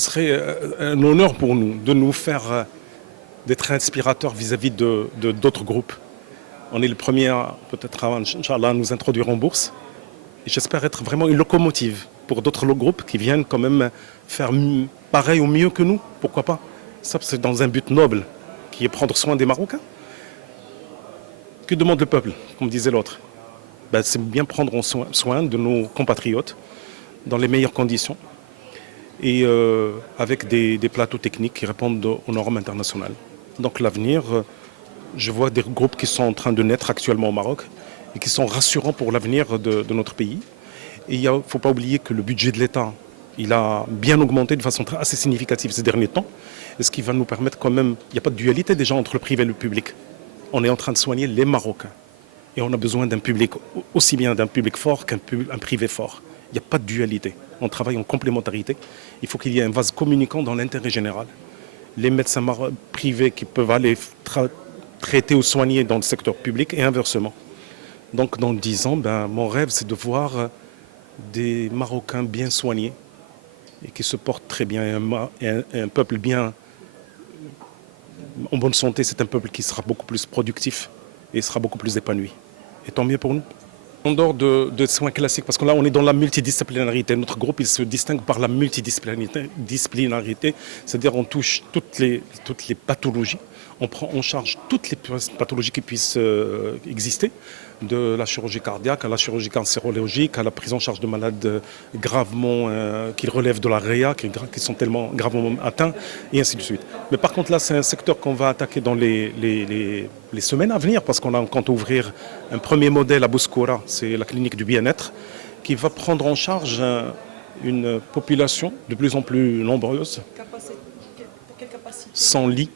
serait un honneur pour nous de nous faire d'être inspirateurs vis-à-vis d'autres groupes. On est le premier, peut-être, Inch'Allah, à nous introduire en bourse. Et j'espère être vraiment une locomotive pour d'autres groupes qui viennent quand même faire pareil ou mieux que nous. Pourquoi pas? Ça, c'est dans un but noble, qui est prendre soin des Marocains. Que demande le peuple, comme disait l'autre? Ben, c'est bien prendre soin de nos compatriotes dans les meilleures conditions et avec des plateaux techniques qui répondent aux normes internationales. Donc l'avenir, je vois des groupes qui sont en train de naître actuellement au Maroc et qui sont rassurants pour l'avenir de notre pays. Et il ne faut pas oublier que le budget de l'État, il a bien augmenté de façon assez significative ces derniers temps. Et ce qui va nous permettre quand même, il n'y a pas de dualité déjà entre le privé et le public. On est en train de soigner les Marocains. Et on a besoin d'un public, aussi bien d'un public fort qu'un privé fort. Il n'y a pas de dualité. On travaille en complémentarité. Il faut qu'il y ait un vase communicant dans l'intérêt général. Les médecins privés qui peuvent aller traiter ou soigner dans le secteur public et inversement. Donc dans 10 ans, mon rêve c'est de voir des Marocains bien soignés et qui se portent très bien. Et un peuple bien en bonne santé, c'est un peuple qui sera beaucoup plus productif et sera beaucoup plus épanoui. Et tant mieux pour nous. En dehors de soins classiques, parce que là on est dans la multidisciplinarité. Notre groupe il se distingue par la multidisciplinarité, c'est-à-dire on touche toutes les pathologies, on prend en charge toutes les pathologies qui puissent exister, de la chirurgie cardiaque à la chirurgie cancérologique, à la prise en charge de malades gravement qui relèvent de la réa, qui sont tellement gravement atteints, et ainsi de suite. Mais par contre là c'est un secteur qu'on va attaquer dans les semaines à venir, parce qu'on a compte ouvrir un premier modèle à Bouskoura, c'est la clinique du bien-être, qui va prendre en charge une population de plus en plus nombreuse. Quelle capacité? 100 lits,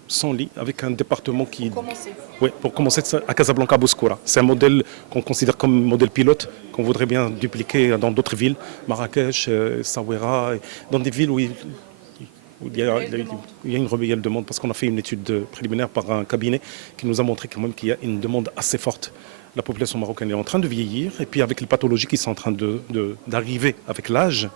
avec un département qui... Pour commencer. Oui, pour commencer à Casablanca, Bouskoura. C'est un modèle qu'on considère comme modèle pilote, qu'on voudrait bien dupliquer dans d'autres villes, Marrakech, Essaouira, dans des villes où il y a une réelle demande, parce qu'on a fait une étude préliminaire par un cabinet qui nous a montré quand même qu'il y a une demande assez forte. La population marocaine est en train de vieillir, et puis avec les pathologies qui sont en train d'arriver avec l'âge,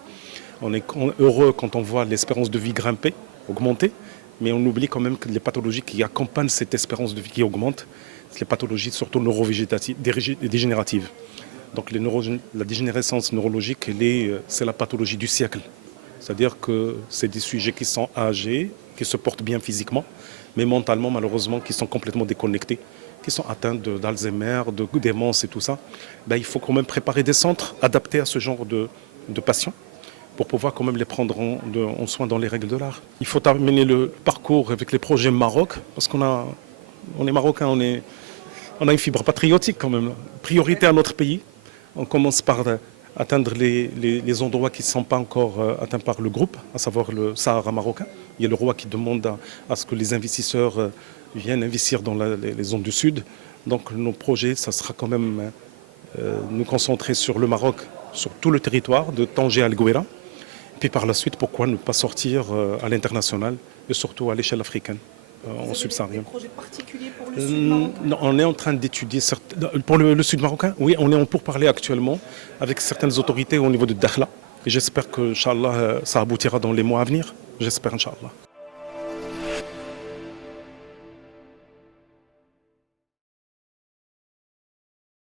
on est heureux quand on voit l'espérance de vie grimper, augmenter, mais on oublie quand même que les pathologies qui accompagnent cette espérance de vie qui augmente, c'est les pathologies surtout neurovégétatives, dégénératives. Donc la dégénérescence neurologique, c'est la pathologie du siècle. C'est-à-dire que c'est des sujets qui sont âgés, qui se portent bien physiquement, mais mentalement, malheureusement, qui sont complètement déconnectés, qui sont atteints d'Alzheimer, de démence et tout ça. Il faut quand même préparer des centres adaptés à ce genre de patients pour pouvoir quand même les prendre en soin dans les règles de l'art. Il faut terminer le parcours avec les projets Maroc, parce qu'on est Marocains, on a une fibre patriotique quand même. Priorité à notre pays. On commence par atteindre les endroits qui ne sont pas encore atteints par le groupe, à savoir le Sahara marocain. Il y a le roi qui demande à ce que les investisseurs viennent investir dans les zones du sud. Donc nos projets, ça sera quand même nous concentrer sur le Maroc, sur tout le territoire, de Tanger à El Gouéra. Puis par la suite, pourquoi ne pas sortir à l'international et surtout à l'échelle africaine, en subsaharienne. Vous avez des projets particuliers pour le sud marocain? On est en train d'étudier, pour le sud marocain, oui, on est en pourparlers actuellement avec certaines autorités au niveau de Dakhla. Et j'espère que, Inch'Allah, ça aboutira dans les mois à venir. J'espère, Inch'Allah.